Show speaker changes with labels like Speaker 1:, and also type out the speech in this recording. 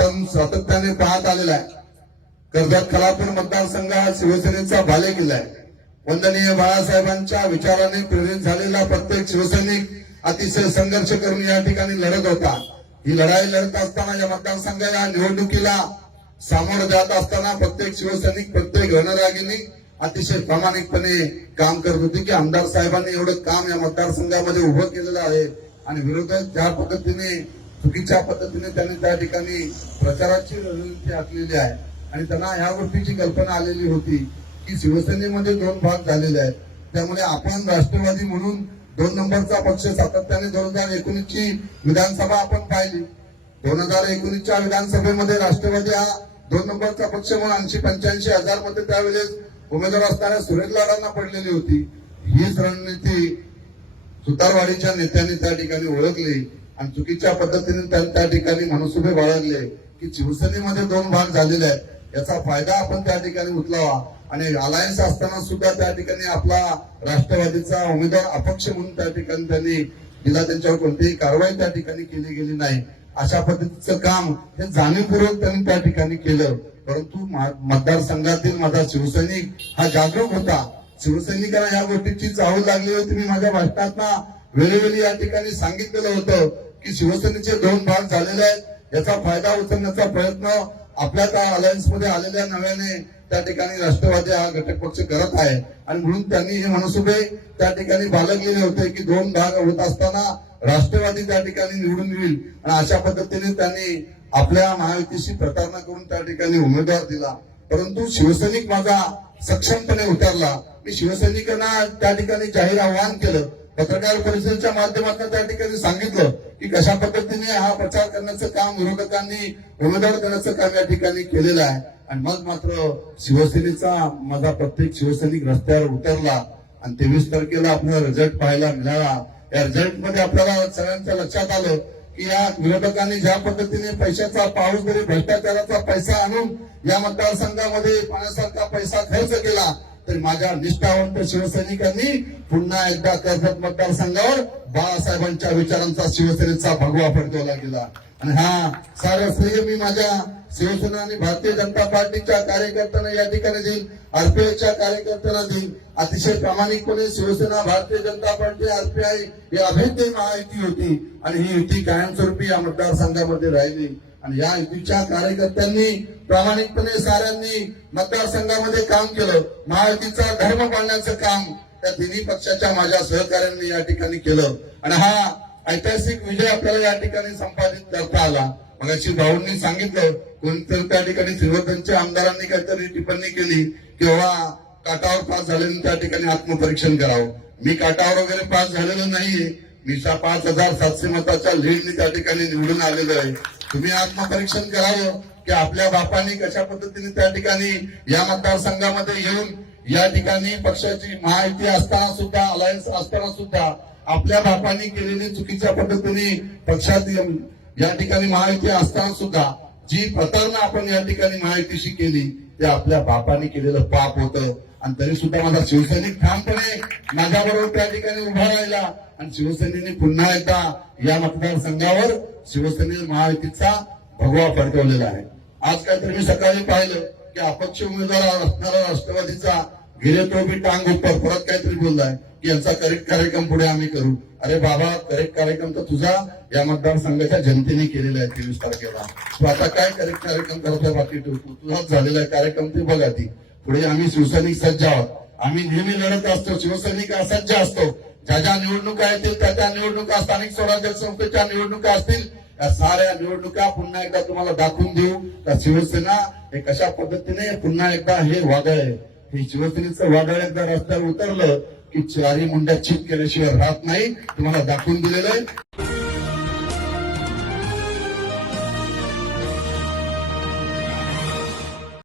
Speaker 1: आपण सातत्याने पाहत आलेला आहे कर्जत खलापूर मतदारसंघ हा शिवसेनेचा भाले किल्ला आहे वंदनीय बाळासाहेबांच्या विचाराने प्रेरित झालेला प्रत्येक शिवसैनिक अतिशय संघर्ष करून या ठिकाणी लढत होता ही लढाई लढत असताना या मतदारसंघ या निवडणुकीला सामोर जात असताना प्रत्येक शिवसैनिक प्रत्येक घनरागिनी अतिशय प्रामाणिकपणे काम करत होती की आमदार साहेबांनी एवढं काम या मतदारसंघामध्ये उभं केलेलं आहे आणि विरोधक ज्या पद्धतीने चुकीच्या पद्धतीने त्यांनी त्या ठिकाणी प्रचाराची रणनीती आखलेली आहे आणि त्यांना ह्या गोष्टीची कल्पना आलेली होती की शिवसेनेमध्ये दोन भाग झालेले आहेत त्यामुळे आपण राष्ट्रवादी म्हणून दोन नंबरचा पक्ष सातत्याने दोन हजार एकोणीसची विधानसभा आपण पाहिली दोन हजार एकोणीसच्या विधानसभेमध्ये राष्ट्रवादी हा दोन नंबरचा पक्ष म्हणून ऐंशी पंच्याऐंशी हजार मध्ये त्यावेळेस उमेदवार असताना सुरेश लाडांना पडलेली होती हीच रणनीती सुतारवाडीच्या नेत्यांनी त्या ठिकाणी ओळखली आणि चुकीच्या पद्धतीने त्या ठिकाणी म्हणून बाळगले की शिवसेनेमध्ये दोन भाग झालेले आहेत याचा फायदा आपण त्या ठिकाणी उचलावा आणि अलायन्स असताना सुद्धा त्या ठिकाणी आपला राष्ट्रवादीचा उमेदवार अपक्ष म्हणून त्या ठिकाणी त्यांनी दिला त्यांच्यावर कोणतीही कारवाई त्या ठिकाणी केली गेली नाही अशा पद्धतीचं काम हे जाणीवपूर्वक त्यांनी त्या ठिकाणी केलं परंतु मतदारसंघातील माझा शिवसैनिक हा जागरूक होता शिवसैनिकांना या गोष्टीची चाहूल लागली होती मी माझ्या भाषणात वेळोवेळी या ठिकाणी सांगितलेलं होतं की शिवसेनेचे दोन भाग झालेले आहेत याचा फायदा उचलण्याचा प्रयत्न आपल्या त्या अलायन्स मध्ये आलेल्या नव्याने त्या ठिकाणी राष्ट्रवादी हा घटक पक्ष करत आहे आणि म्हणून त्यांनी हे मनसुबे त्या ठिकाणी बालगलेले होते की दोन भाग होत असताना राष्ट्रवादी त्या ठिकाणी निवडून येईल आणि अशा पद्धतीने त्यांनी आपल्या महायुतीशी प्रतारणा करून त्या ठिकाणी उमेदवार दिला परंतु शिवसैनिक माझा सक्षमपणे उतरला मी शिवसैनिकांना त्या ठिकाणी जाहीर आव्हान केलं पत्रकार परिषदेच्या माध्यमातून त्या ठिकाणी सांगितलं की कशा पद्धतीने हा प्रचार करण्याचं काम विरोधकांनी उमेदवार करण्याचं काम या ठिकाणी केलेलं आहे आणि मग मात्र शिवसेनेचा माझा प्रत्येक शिवसैनिक रस्त्यावर उतरला आणि तेवीस तारखेला आपल्याला रिझल्ट पाहायला मिळाला या रिझल्ट मध्ये आपल्याला सगळ्यांच्या लक्षात आलं की या विरोधकांनी ज्या पद्धतीने पैशाचा पाऊस जरी भ्रष्टाचाराचा पैसा आणून या मतदारसंघामध्ये पाण्यासारखा पैसा खर्च केला तर माझ्या निष्ठावंत शिवसैनिकांनी पुन्हा एकदा कर्जत मतदारसंघावर बाळासाहेबांच्या विचारांचा शिवसेनेचा भगवा फडकवला गेला आणि हा सार श्रेय मी माझ्या शिवसेना आणि भारतीय जनता पार्टीच्या कार्यकर्त्यांना या ठिकाणी देईन आरपीआयच्या कार्यकर्त्यांना देईन अतिशय प्रामाणिकपणे शिवसेना भारतीय जनता पार्टी आरपीआय ही अभेद्य महायुती होती आणि ही युती कायमस्वरूपी या मतदारसंघामध्ये राहिली आणि या युतीच्या कार्यकर्त्यांनी प्रामाणिकपणे साऱ्यांनी मतदारसंघामध्ये काम केलं महायुतीचा धर्म पाळण्याचं काम त्या तिन्ही पक्षाच्या माझ्या सहकार्यांनी या ठिकाणी केलं आणि हा ऐतिहासिक विजय आपल्याला या ठिकाणी संपादित करता आला मग अशी भाऊंनी सांगितलं कोणतरी त्या ठिकाणी श्रीवर्धनच्या आमदारांनी काहीतरी टिप्पणी केली किंवा काटावर पास झाल्याने त्या ठिकाणी आत्मपरीक्षण करावं मी काटावर वगैरे पास झालेलं नाहीये मी पाच हजार सातशे मताच्या लीडनी त्या ठिकाणी निवडून आलेलो आहे तुम्ही आत्मपरीक्षण करावं की आपल्या बापांनी कशा पद्धतीने त्या ठिकाणी या मतदारसंघामध्ये येऊन या ठिकाणी पक्षाची महायुती असताना सुद्धा अलायन्स असताना सुद्धा आपल्या बापांनी केलेली चुकीच्या पद्धतीने पक्षात या ठिकाणी महायुती असताना सुद्धा जी प्रतारणा आपण या ठिकाणी महायुतीशी केली ते आपल्या बापाने केलेलं पाप होत आणि तरी सुद्धा माझा शिवसैनिक ठामपणे बरोबर त्या ठिकाणी उभा राहिला आणि शिवसेनेने पुन्हा एकदा या मतदारसंघावर शिवसेने महायुतीचा भगवा फडकवलेला आहे आज काहीतरी मी सकाळी पाहिलं की अपक्ष उमेदवार असणारा राष्ट्रवादीचा गिरे तो टांग उपर परत काहीतरी बोललाय की यांचा करेक्ट कार्यक्रम पुढे आम्ही करू अरे बाबा करेक्ट कार्यक्रम तर तुझा या मतदारसंघाच्या जनतेने केलेला आहे तेवीस तारखेला तू आता काय करेक्ट कार्यक्रम करायचा बाकी ठेवतो तुझाच झालेला आहे कार्यक्रम ते बघा ती पुढे आम्ही शिवसैनिक सज्ज आहोत आम्ही नेहमी लढत असतो शिवसैनिक असज्ज असतो ज्या ज्या निवडणुका येतील त्या त्या निवडणुका स्थानिक स्वराज्य संस्थेच्या निवडणुका असतील या साऱ्या निवडणुका पुन्हा एकदा तुम्हाला दाखवून देऊ त्या शिवसेना हे कशा पद्धतीने पुन्हा एकदा हे वादळ आहे हे शिवसेनेचं वादळ एकदा रस्त्यावर उतरलं की चारी मुंड्या चित केल्याशिवाय राहत नाही तुम्हाला दाखवून दिलेलं आहे